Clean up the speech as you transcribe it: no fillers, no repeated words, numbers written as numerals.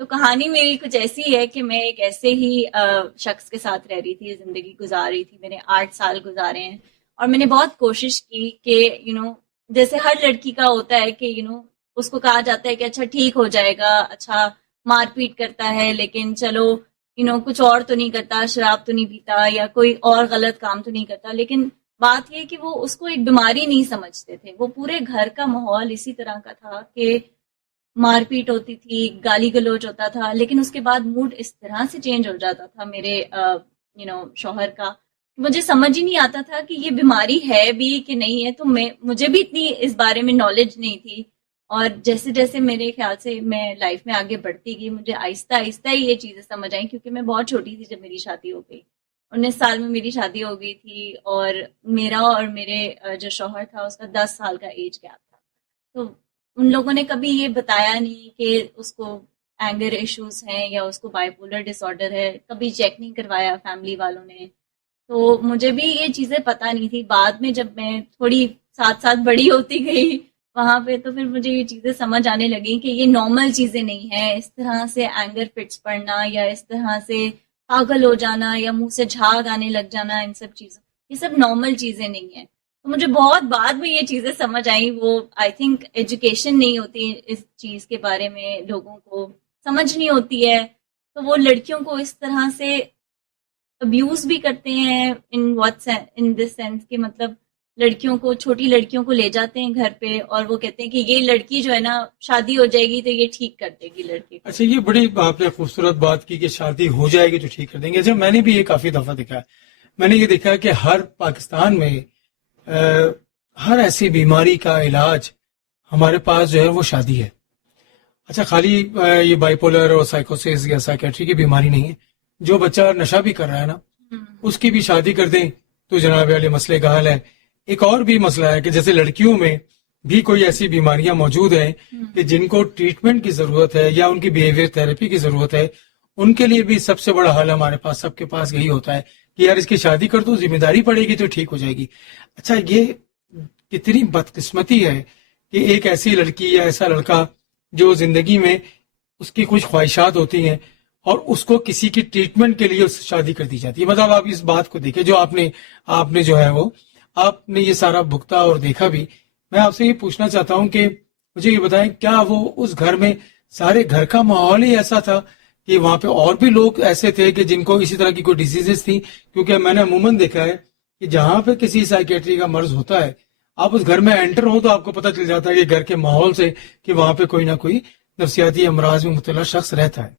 تو کہانی میری کچھ ایسی ہے کہ میں ایک ایسے ہی شخص کے ساتھ رہ رہی تھی، زندگی گزار رہی تھی، میں نے 8 سال گزارے ہیں، اور میں نے بہت کوشش کی کہ جیسے ہر لڑکی کا ہوتا ہے کہ اس کو کہا جاتا ہے کہ اچھا ٹھیک ہو جائے گا، اچھا مار پیٹ کرتا ہے لیکن چلو کچھ اور تو نہیں کرتا، شراب تو نہیں پیتا یا کوئی اور غلط کام تو نہیں کرتا، لیکن بات یہ کہ وہ اس کو ایک بیماری نہیں سمجھتے تھے. وہ پورے گھر کا ماحول اسی طرح کا تھا کہ مار پیٹ ہوتی تھی، گالی گلوچ ہوتا تھا، لیکن اس کے بعد موڈ اس طرح سے چینج ہو جاتا تھا میرے شوہر کا. مجھے سمجھ ہی نہیں آتا تھا کہ یہ بیماری ہے بھی کہ نہیں ہے. تو مجھے بھی اتنی اس بارے میں نالج نہیں تھی، اور جیسے جیسے میرے خیال سے میں لائف میں آگے بڑھتی گئی، مجھے آہستہ آہستہ ہی یہ چیزیں سمجھ آئیں، کیونکہ میں بہت چھوٹی تھی جب میری شادی ہو گئی. 19 سال میں میری شادی ہو گئی تھی، اور میرا اور میرے جو شوہر تھا اس کا 10 سال کا ایج گیپ تھا. تو ان لوگوں نے کبھی یہ بتایا نہیں کہ اس کو اینگر ایشوز ہیں یا اس کو بائی پولر ڈس آرڈر ہے، کبھی چیک نہیں کروایا فیملی والوں نے. تو مجھے بھی یہ چیزیں پتہ نہیں تھی. بعد میں جب میں تھوڑی ساتھ ساتھ بڑی ہوتی گئی وہاں پہ، تو پھر مجھے یہ چیزیں سمجھ آنے لگیں کہ یہ نارمل چیزیں نہیں ہیں. اس طرح سے اینگر فٹس پڑنا یا اس طرح سے پاگل ہو جانا یا منہ سے جھاگ آنے لگ جانا، ان سب چیزوں یہ سب نارمل چیزیں نہیں ہیں. تو مجھے بہت بعد میں یہ چیزیں سمجھ آئیں. وہ آئی تھنک ایجوکیشن نہیں ہوتی اس چیز کے بارے میں، لوگوں کو سمجھ نہیں ہوتی ہے، تو وہ لڑکیوں کو اس طرح سے ابیوز بھی کرتے ہیں ان دس سینس کہ مطلب لڑکیوں کو، چھوٹی لڑکیوں کو لے جاتے ہیں گھر پہ، اور وہ کہتے ہیں کہ یہ لڑکی جو ہے نا شادی ہو جائے گی تو یہ ٹھیک کر دے گی لڑکی کو. اچھا، یہ بڑی آپ نے خوبصورت بات کی کہ شادی ہو جائے گی تو ٹھیک کر دیں گے. اچھا، میں نے بھی یہ کافی دفعہ دیکھا ہے. میں نے یہ دیکھا کہ ہر پاکستان میں ہر ایسی بیماری کا علاج ہمارے پاس جو ہے وہ شادی ہے. اچھا، خالی یہ بائی پولر اور سائیکوسس یا سائیکیٹری کی بیماری نہیں ہے. جو بچہ نشہ بھی کر رہا ہے نا، اس کی بھی شادی کر دیں تو جناب والے مسئلے کا حل ہے. ایک اور بھی مسئلہ ہے کہ جیسے لڑکیوں میں بھی کوئی ایسی بیماریاں موجود ہیں کہ جن کو ٹریٹمنٹ کی ضرورت ہے یا ان کی بیہیویئر تھراپی کی ضرورت ہے، ان کے لیے بھی سب سے بڑا حل ہمارے پاس، سب کے پاس یہی ہوتا ہے کہ یار اس کی شادی کر دو، ذمہ داری پڑے گی تو ٹھیک ہو جائے گی. اچھا، یہ کتنی بدقسمتی ہے کہ ایک ایسی لڑکی یا ایسا لڑکا جو زندگی میں اس کی کچھ خواہشات ہوتی ہیں اور اس کو کسی کی ٹریٹمنٹ کے لیے اس سے شادی کر دی جاتی ہے. مطلب آپ اس بات کو دیکھیں جو آپ نے جو ہے وہ آپ نے یہ سارا بھگتا اور دیکھا بھی. میں آپ سے یہ پوچھنا چاہتا ہوں کہ مجھے یہ بتائیں، کیا وہ اس گھر میں سارے گھر کا ماحول ہی ایسا تھا کہ وہاں پہ اور بھی لوگ ایسے تھے کہ جن کو اسی طرح کی کوئی ڈیزیزز تھیں؟ کیونکہ میں نے عموماً دیکھا ہے کہ جہاں پہ کسی سائیکیٹری کا مرض ہوتا ہے، آپ اس گھر میں انٹر ہو تو آپ کو پتہ چل جاتا ہے کہ گھر کے ماحول سے کہ وہاں پہ کوئی نہ کوئی نفسیاتی امراض میں مبتلا شخص رہتا ہے.